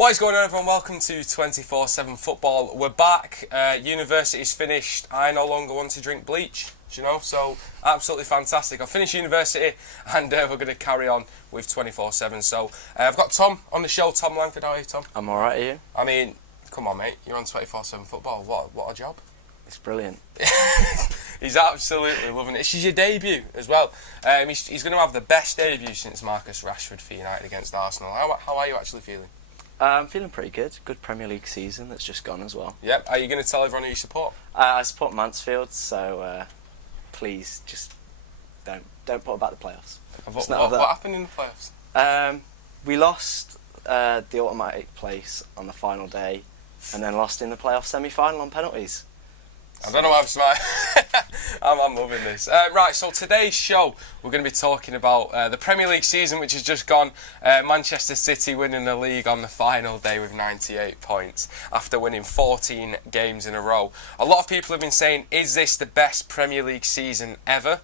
What is going on, everyone? Welcome to 24/7 Football. We're back. University's finished. I no longer want to drink bleach, so absolutely fantastic. I've finished university and we're going to carry on with 24/7. So I've got Tom on the show. Tom Langford, how are you, Tom? I'm alright, are you? I mean, come on, mate. You're on 24/7 Football. What a job. It's brilliant. He's absolutely loving it. This is your debut as well. He's going to have the best debut since Marcus Rashford for United against Arsenal. How are you actually feeling? I'm feeling pretty good. Good Premier League season that's just gone as well. Yep. Are you going to tell everyone who you support? I support Mansfield, so please just don't put about the playoffs. What happened in the playoffs? We lost the automatic place on the final day, and then lost in the playoff semi-final on penalties. I don't know why I'm smiling. I'm loving this. Right, so today's show, we're going to be talking about the Premier League season, which has just gone. Manchester City winning the league on the final day with 98 points after winning 14 games in a row. A lot of people have been saying, is this the best Premier League season ever?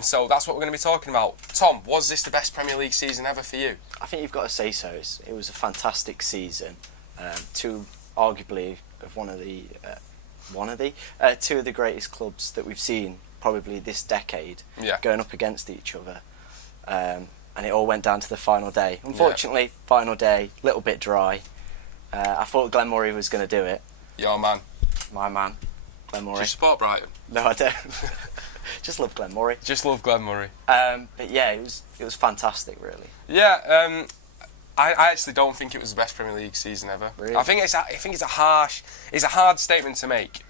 So that's what we're going to be talking about. Tom, was this the best Premier League season ever for you? I think you've got to say so. It was a fantastic season. Two of the greatest clubs that we've seen probably this decade going up against each other, and it all went down to the final day. Unfortunately, final day, little bit dry. I thought Glenn Murray was going to do it. Your man. My man, Glenn Murray. Do you support Brighton? No, I don't. Just love Glenn Murray. Just love Glenn Murray. But yeah, it was fantastic, really. Yeah. I actually don't think it was the best Premier League season ever. Really? I think it's a hard statement to make.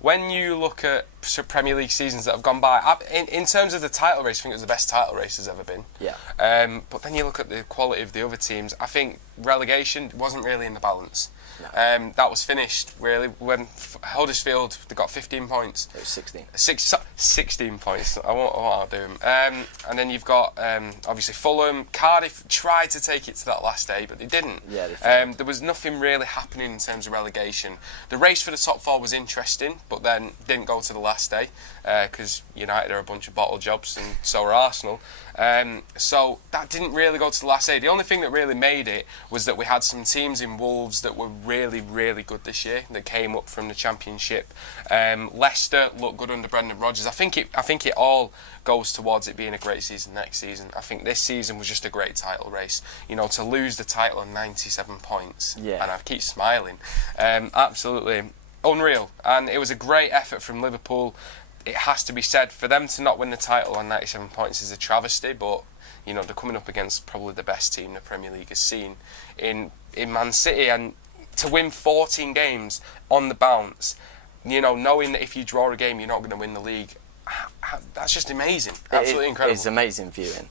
When you look at Premier League seasons that have gone by, in terms of the title race, I think it was the best title race there's ever been. Yeah. But then you look at the quality of the other teams. I think relegation wasn't really in the balance. No. That was finished really when Huddersfield, they got 15 points. It was 16. 16 points. I won't outdo them. And then you've got obviously Fulham. Cardiff tried to take it to that last day, but they didn't. Yeah, they failed. There was nothing really happening in terms of relegation. The race for the top four was interesting, but then didn't go to the last day because United are a bunch of bottle jobs, and so are Arsenal. So that didn't really go to the last day. The only thing that really made it was that we had some teams in Wolves that were really, really good this year that came up from the Championship. Leicester looked good under Brendan Rodgers. I think it all goes towards it being a great season next season. I think this season was just a great title race. To lose the title on 97 points, and I keep smiling, absolutely unreal. And it was a great effort from Liverpool. It has to be said, for them to not win the title on 97 points is a travesty, but they're coming up against probably the best team the Premier League has seen in Man City, and to win 14 games on the bounce, knowing that if you draw a game you're not going to win the league, that's just amazing. Absolutely incredible. It's amazing viewing.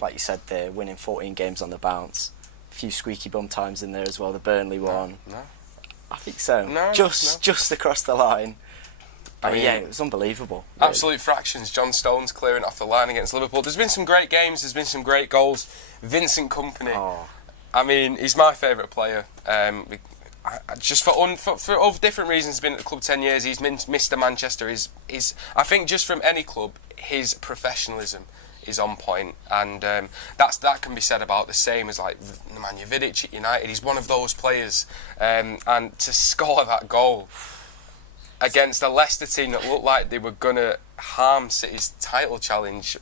Like you said, they're winning 14 games on the bounce. A few squeaky bum times in there as well. The Burnley one. No. I think so. No, just across the line. I mean, it was unbelievable. Really. Absolute fractions. John Stones clearing off the line against Liverpool. There's been some great games. There's been some great goals. Vincent Kompany. Oh. I mean, he's my favourite player. Just for different reasons, he's been at the club 10 years. He's Mr. Manchester. I think just from any club, his professionalism is on point, and that can be said about the same as like Nemanja Vidic at United. He's one of those players, and to score that goal against a Leicester team that looked like they were gonna harm City's title challenge.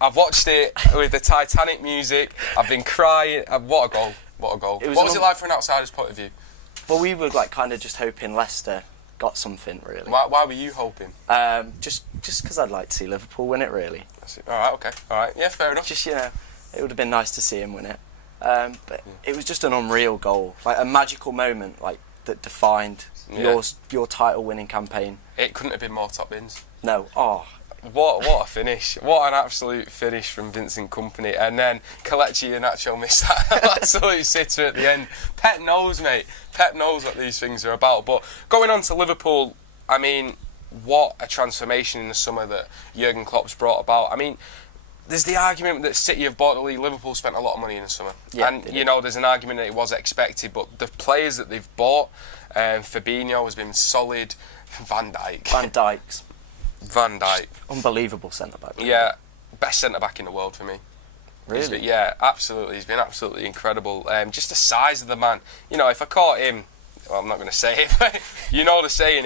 I've watched it with the Titanic music. I've been crying. What a goal! What a goal! What was it like from an outsider's point of view? Well, we were kind of just hoping Leicester got something, really. Why were you hoping? Just because I'd like to see Liverpool win it, really. All right, okay, all right, yeah, fair enough. Just it would have been nice to see him win it. But it was just an unreal goal, like a magical moment, that defined your title-winning campaign. It couldn't have been more top bins. No. Oh. What a finish. What an absolute finish from Vincent Kompany. And then Kelechi Iheanacho missed that absolute sitter at the end. Pep knows, mate. Pep knows what these things are about. But going on to Liverpool, I mean, what a transformation in the summer that Jurgen Klopp's brought about. I mean, there's the argument that City have bought the league. Liverpool spent a lot of money in the summer. Yeah, and, there's an argument that it was expected. But the players that they've bought, Fabinho has been solid. Van Dijk. Unbelievable centre-back. Yeah, best centre-back in the world for me. Really? Yeah, absolutely. He's been absolutely incredible. Just the size of the man. You know, if I caught him, well, I'm not going to say it, but you know the saying,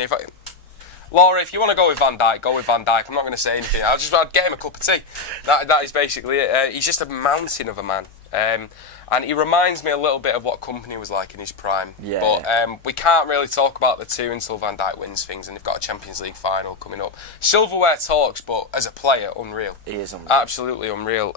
Laura, if you want to go with Van Dijk, go with Van Dijk. I'm not going to say anything. I'd get him a cup of tea. That is basically it. He's just a mountain of a man. And he reminds me a little bit of what Kompany was like in his prime. Yeah. But we can't really talk about the two until Van Dijk wins things, and they've got a Champions League final coming up. Silverware talks, but as a player, unreal. He is unreal. Absolutely unreal.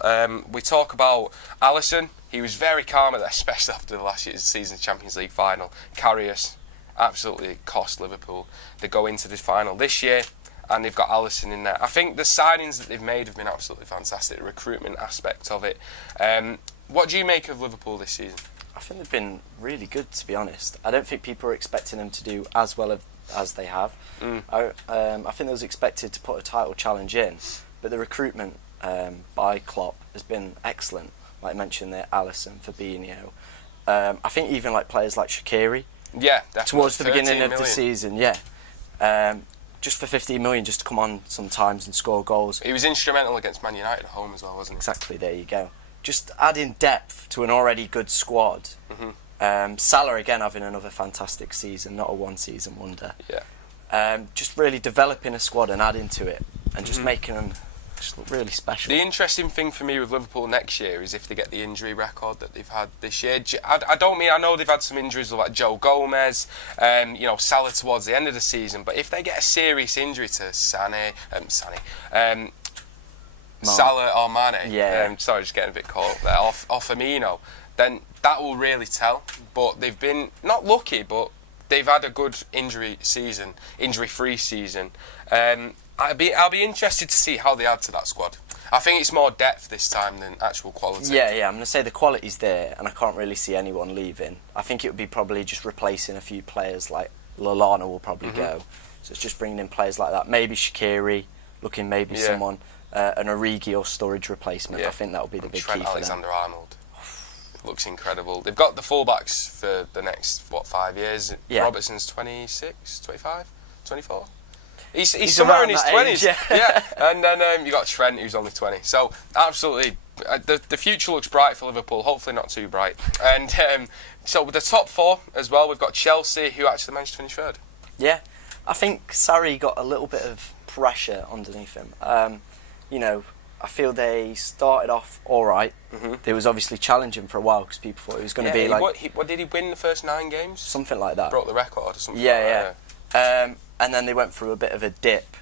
We talk about Alisson. He was very calm, especially after the last year's season's Champions League final. Karius absolutely cost Liverpool. They go into the final this year, and they've got Alisson in there. I think the signings that they've made have been absolutely fantastic, the recruitment aspect of it. What do you make of Liverpool this season? I think they've been really good, to be honest. I don't think people are expecting them to do as well as they have. I think they was expected to put a title challenge in, but the recruitment by Klopp has been excellent. Like I mentioned there, Alisson, Fabinho. I think even like players like Shaqiri. Yeah, definitely. Towards the beginning of the season, just for 15 million, just to come on sometimes and score goals. He was instrumental against Man United at home as well, wasn't he? Exactly, there you go. Just adding depth to an already good squad. Salah again having another fantastic season, not a one-season wonder. Yeah. Just really developing a squad and adding to it, and just making them just look really special. The interesting thing for me with Liverpool next year is if they get the injury record that they've had this year. I know they've had some injuries like Joe Gomez, Salah towards the end of the season, but if they get a serious injury to Salah or Mane, sorry, just getting a bit caught up there, or Firmino, then that will really tell. But they've been not lucky, but they've had a good injury-free season. I'll be interested to see how they add to that squad. I think it's more depth this time than actual quality. Yeah, I'm going to say the quality's there, and I can't really see anyone leaving. I think it would be probably just replacing a few players, like Lallana will probably go. So it's just bringing in players like that. Maybe Shaqiri, someone, an Origi or Sturridge replacement. I think that will be the big Trent key for Alexander-Arnold. Looks incredible. They've got the fullbacks for the next, 5 years? Yeah. Robertson's 26, 25, 24? He's somewhere in his 20s. Yeah. And then you got Trent, who's only 20. So absolutely, the future looks bright for Liverpool. Hopefully not too bright. And so with the top four as well, we've got Chelsea, who actually managed to finish third. Yeah, I think Sarri got a little bit of pressure underneath him. I feel they started off all right. They was obviously challenging for a while because people thought it was going to be like... What did he win the first 9 games? Something like that. Broke the record or something And then they went through a bit of a dip,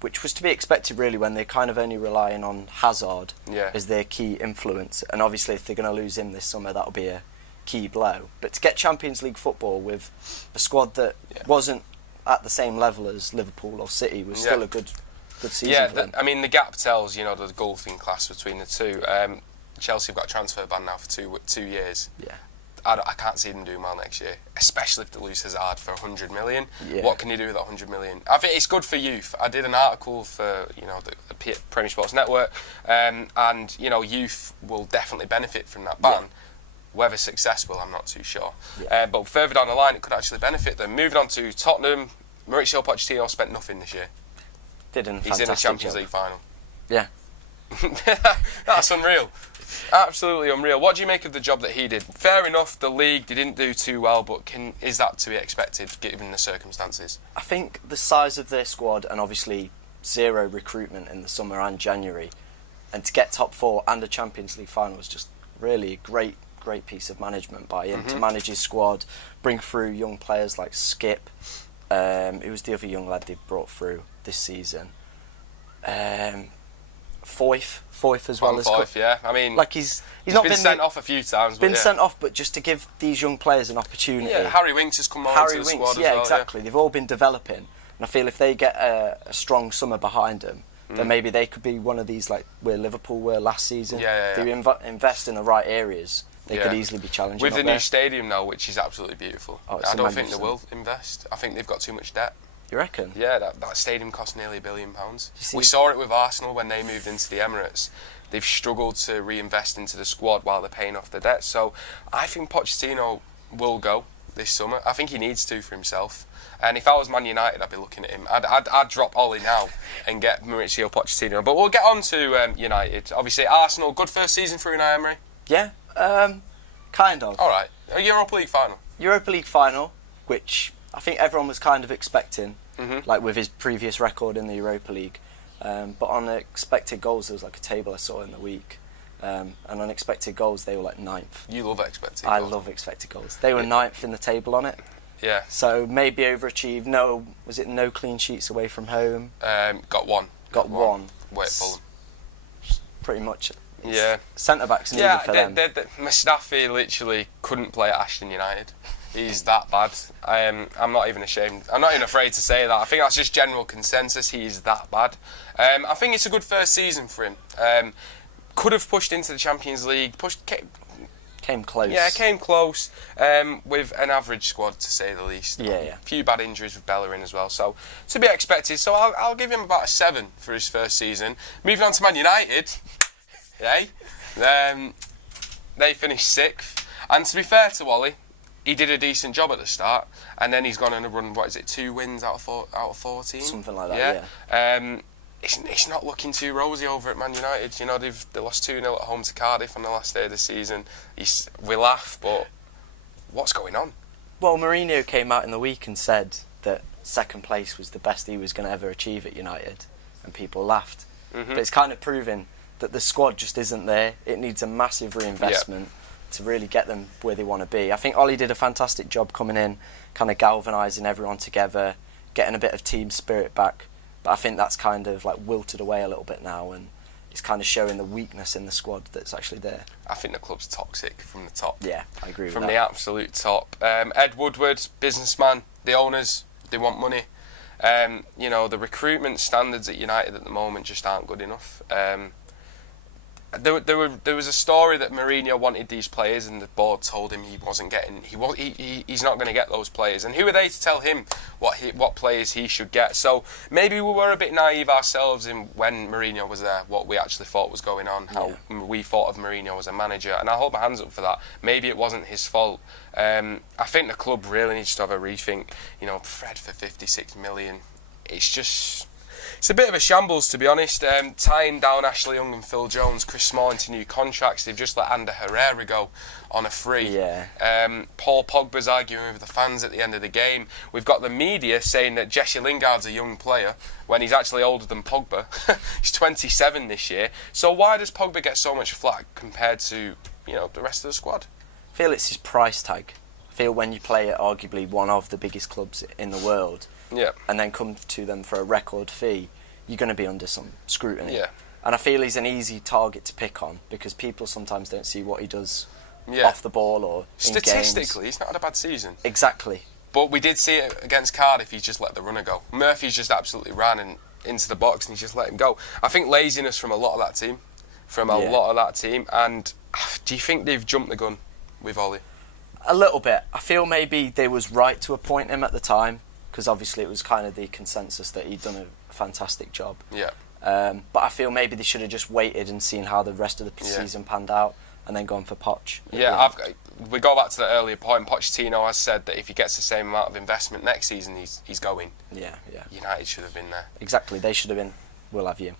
which was to be expected really when they're kind of only relying on Hazard as their key influence. And obviously if they're going to lose him this summer, that'll be a key blow. But to get Champions League football with a squad that wasn't at the same level as Liverpool or City was still a good season for them. I mean, the gap tells, the golfing class between the two. Chelsea have got a transfer ban now for 2 years. Yeah. I can't see them doing well next year, especially if they lose Hazard for 100 million. Yeah. What can you do with that 100 million? I think it's good for youth. I did an article for the Premier Sports Network, and youth will definitely benefit from that ban. Yeah. Whether successful, I'm not too sure. Yeah. But further down the line, it could actually benefit them. Moving on to Tottenham, Mauricio Pochettino spent nothing this year. He's in the Champions League final. Yeah. That's unreal. Absolutely unreal. What do you make of the job that he did? Fair enough, the league, they didn't do too well, but is that to be expected given the circumstances? I think the size of their squad and obviously zero recruitment in the summer and January, and to get top 4 and a Champions League final was just really a great piece of management by him to manage his squad, bring through young players like Skip, who was the other young lad they brought through this season. Foyth as well as Foyth, yeah. I mean, like he's not been sent off a few times. Sent off, but just to give these young players an opportunity. Yeah, Harry Winks has come on to the squad as well. Yeah, exactly. They've all been developing, and I feel if they get a strong summer behind them, then maybe they could be one of these like where Liverpool were last season. Yeah. If they invest in the right areas, they could easily be challenging. With the new stadium now, which is absolutely beautiful. I don't think they will invest. I think they've got too much debt. You reckon? Yeah, that stadium cost nearly £1 billion. We saw it with Arsenal when they moved into the Emirates. They've struggled to reinvest into the squad while they're paying off the debt. So I think Pochettino will go. this summer. I think he needs to for himself. And if I was Man United, I'd be looking at him. I'd drop Ollie now and get Mauricio Pochettino. But we'll get on to United. Obviously, Arsenal, good first season for Unai Emery? Yeah, kind of. All right. A Europa League final? Europa League final, which I think everyone was kind of expecting, like with his previous record in the Europa League. But on expected goals, there was like a table I saw in the week. And on expected goals, they were like 9th. You love expected goals? I love expected goals. They were 9th in the table on it. Yeah. So maybe overachieved. No clean sheets away from home? Got one. Got one. Away at Fulham. Pretty much. Yeah. Centre-backs needed for them. Mustafi literally couldn't play at Ashton United. He's that bad. I'm not even ashamed. I'm not even afraid to say that. I think that's just general consensus. He's that bad. I think it's a good first season for him. Could have pushed into the Champions League. Came close. Yeah, came close with an average squad, to say the least. Yeah. A few bad injuries with Bellerin as well, so to be expected. So I'll give him about a 7 for his first season. Moving on to Man United, they finished 6th. And to be fair to Wally, he did a decent job at the start, and then he's gone on a run. 2 wins out of 14? Something like that. Yeah. It's not looking too rosy over at Man United. You know, they lost 2-0 at home to Cardiff on the last day of the season. We laugh, but what's going on? Well, Mourinho came out in the week and said that second place was the best he was going to ever achieve at United, and people laughed. But it's kind of proving that the squad just isn't there. It needs a massive reinvestment to really get them where they want to be. I think Ollie did a fantastic job coming in, kind of galvanising everyone together, getting a bit of team spirit back. But I think that's kind of like wilted away a little bit now, and it's kind of showing the weakness in the squad that's actually there. I think the club's toxic from the top. Yeah, I agree with that. From the absolute top. Ed Woodward, businessman, the owners, they want money. The recruitment standards at United at the moment just aren't good enough. There was a story that Mourinho wanted these players, and the board told him he's not going to get those players. And who are they to tell him what players he should get? So maybe we were a bit naive ourselves when Mourinho was there, what we actually thought was going on, how we thought of Mourinho as a manager. And I hold my hands up for that. Maybe it wasn't his fault. I think the club really needs to have a rethink. Fred for 56 million. It's a bit of a shambles, to be honest. Tying down Ashley Young and Phil Jones, Chris Smalling to new contracts. They've just let Ander Herrera go on a free. Yeah. Paul Pogba's arguing with the fans at the end of the game. We've got the media saying that Jesse Lingard's a young player when he's actually older than Pogba. He's 27 this year. So why does Pogba get so much flack compared to the rest of the squad? I feel it's his price tag. I feel when you play at arguably one of the biggest clubs in the world, and then come to them for a record fee, you're going to be under some scrutiny. Yeah. And I feel he's an easy target to pick on because people sometimes don't see what he does off the ball or statistically, in games. He's not had a bad season. Exactly. But we did see it against Cardiff. He just let the runner go. Murphy's just absolutely ran into the box and he just let him go. I think laziness from a lot of that team. And do you think they've jumped the gun with Ollie? A little bit. I feel maybe they was right to appoint him at the time because obviously it was kind of the consensus that he'd done a fantastic job. Yeah. But I feel maybe they should have just waited and seen how the rest of the season panned out and then gone for Poch. Yeah, we go back to the earlier point. Pochettino has said that if he gets the same amount of investment next season, he's going. Yeah. United should have been there. Exactly, they should have been. We'll have you.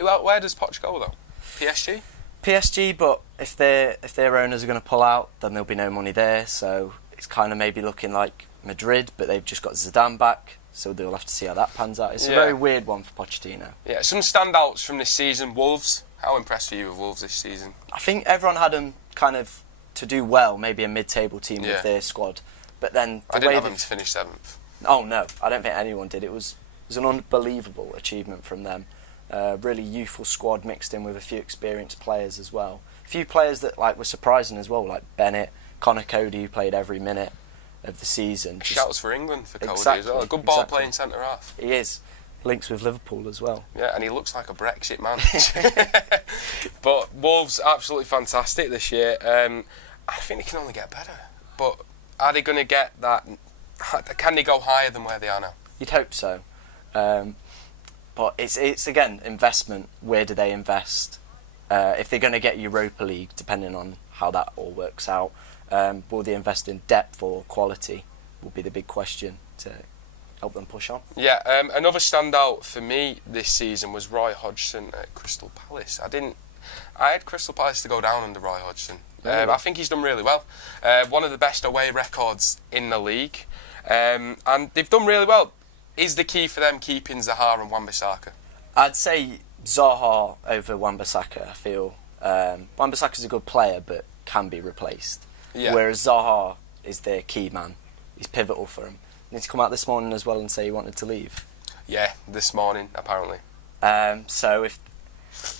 Where does Poch go though? PSG, but if their owners are going to pull out, then there'll be no money there. So it's kind of maybe looking like Madrid, but they've just got Zidane back. So they'll have to see how that pans out. It's a very weird one for Pochettino. Yeah, some standouts from this season. Wolves. How impressed were you with Wolves this season? I think everyone had them kind of to do well, maybe a mid-table team with their squad. But then I didn't have them to finish 7th. Oh no, I don't think anyone did. It was an unbelievable achievement from them. Really youthful squad mixed in with a few experienced players as well. A few players that were surprising as well, like Bennett, Connor Cody, who played every minute of the season. Shouts for England for Cody as well. A good ball playing centre half. He is. Links with Liverpool as well. Yeah, and he looks like a Brexit man. But Wolves absolutely fantastic this year. I think they can only get better. But are they going to get that? Can they go higher than where they are now? You'd hope so. But it's again investment. Where do they invest? If they're going to get Europa League, depending on how that all works out, Will they invest in depth or quality? Will be the big question to help them push on. Yeah, another standout for me this season was Roy Hodgson at Crystal Palace. I had Crystal Palace to go down under Roy Hodgson. Really? I think he's done really well. One of the best away records in the league, and they've done really well. Is the key for them keeping Zaha and Wan-Bissaka? I'd say Zaha over Wan-Bissaka. I feel Wan-Bissaka's a good player, but can be replaced. Yeah. Whereas Zaha is their key man. He's pivotal for him. He needs to come out this morning as well and say he wanted to leave. Yeah, this morning apparently. So if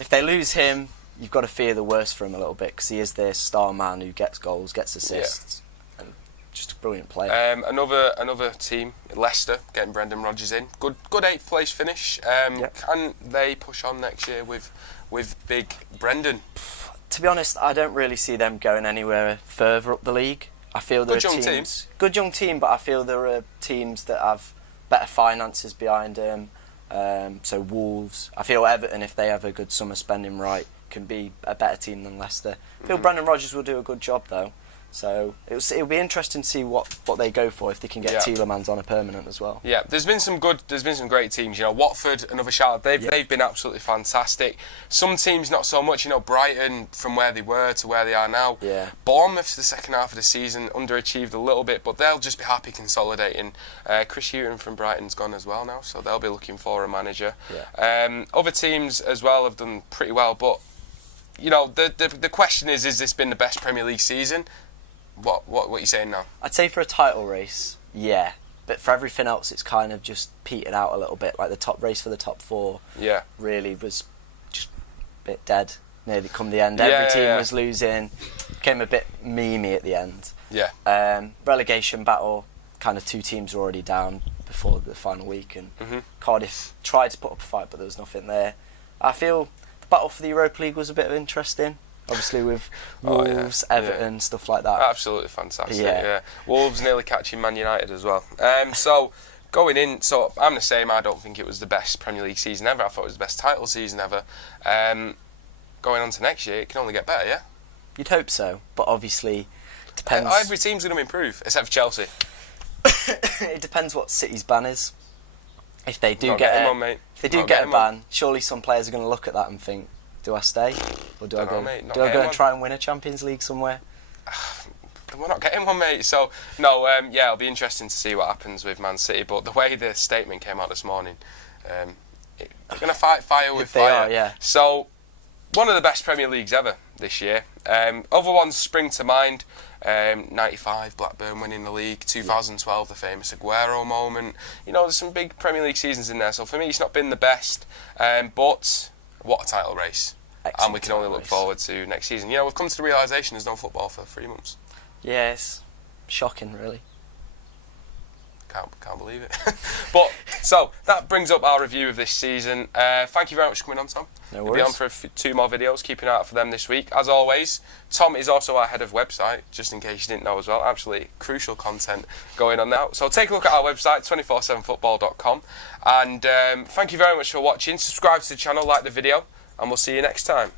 they lose him, you've got to fear the worst for him a little bit, because he is their star man who gets goals, gets assists, and just a brilliant player. Another team, Leicester, getting Brendan Rodgers in. Good 8th place finish. Can they push on next year with big Brendan? To be honest, I don't really see them going anywhere further up the league. I feel there are teams, good young team, but I feel there are teams that have better finances behind them. So Wolves, I feel Everton, if they have a good summer spending right, can be a better team than Leicester. I feel Brendan Rodgers will do a good job though. So it'll be interesting to see what they go for, if they can get Tielemans on a permanent as well. Yeah, there's been some great teams. You know, Watford, another shout. They've been absolutely fantastic. Some teams not so much. You know, Brighton from where they were to where they are now. Yeah. Bournemouth the second half of the season underachieved a little bit, but they'll just be happy consolidating. Chris Hughton from Brighton's gone as well now, so they'll be looking for a manager. Yeah. Other teams as well have done pretty well, but you know, the question is this been the best Premier League season? What are you saying now? I'd say for a title race, yeah. But for everything else, it's kind of just petered out a little bit. Like the top race for the top 4 really was just a bit dead nearly come the end. Every team was losing. Became a bit memey at the end. Yeah. Relegation battle, kind of 2 teams were already down before the final week. And Cardiff tried to put up a fight, but there was nothing there. I feel the battle for the Europa League was a bit interesting. Obviously with Wolves, Everton, stuff like that. Absolutely fantastic, yeah. Wolves nearly catching Man United as well. So going in, so I'm the same. I don't think it was the best Premier League season ever. I thought it was the best title season ever. Going on to next year, it can only get better, yeah? You'd hope so, but obviously it depends. Every team's going to improve, except for Chelsea. It depends what City's ban is. If they do get a ban, surely some players are going to look at that and think, do I stay, or do I go and try and win a Champions League somewhere? We're not getting one, mate. So no, it'll be interesting to see what happens with Man City. But the way the statement came out this morning, they're going to fight fire with fire. They are, yeah. So one of the best Premier Leagues ever this year. Other ones spring to mind. 95 Blackburn winning the league, 2012 the famous Aguero moment. You know, there's some big Premier League seasons in there. So for me, it's not been the best, but what a title race. Excellent. And we can only look forward to next season. You know, we've come to the realisation there's no football for 3 months. Yeah, it's shocking, really. Can't believe it. But, so, that brings up our review of this season. Thank you very much for coming on, Tom. No worries. We'll be on for 2 more videos, keeping an eye out for them this week. As always, Tom is also our head of website, just in case you didn't know as well. Absolutely crucial content going on now. So take a look at our website, 247football.com. And thank you very much for watching. Subscribe to the channel, like the video, and we'll see you next time.